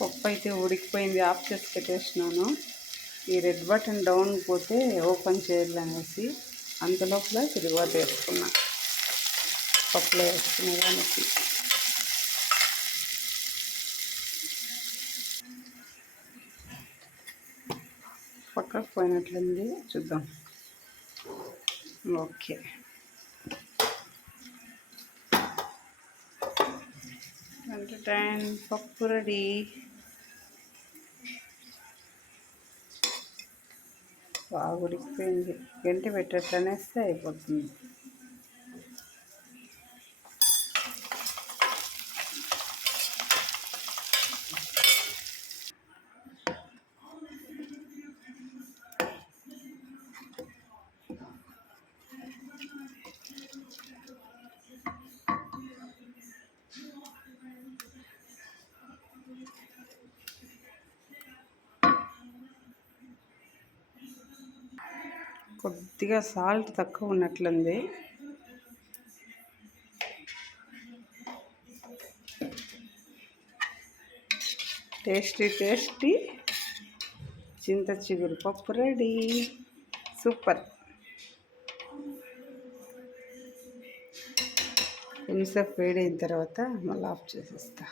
పప్పు అయితే ఉడికిపోయింది, ఆఫ్ చేసి పెట్టేసినాను. ఈ రెడ్ బటన్ డౌన్ పోతే ఓపెన్ చేయాలనేసి అంతలోపల తిరుగుబాటు వేసుకున్నా, పప్పులో వేసుకునే దానికి. పక్కకు పోయినట్లుంది, చూద్దాం. ఓకే, పప్పు రెడీ. బాగా ఉడికిపోయింది, గంటి పెట్టేట్లనేస్తే అయిపోతుంది. కొద్దిగా సాల్ట్ తక్కువ ఉన్నట్లుంది. టేస్టీ చింత చిగురు పప్పు రెడీ. సూపర్. కొంచెంసేపు వేడైన తర్వాత మళ్ళీ ఆఫ్ చేసేస్తా.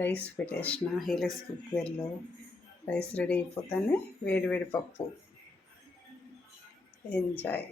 రైస్ పెట్టేసిన హీలెక్స్ కుక్కర్లో. రైస్ రెడీ అయిపోతానే వేడి పప్పు. ఎంజాయ్.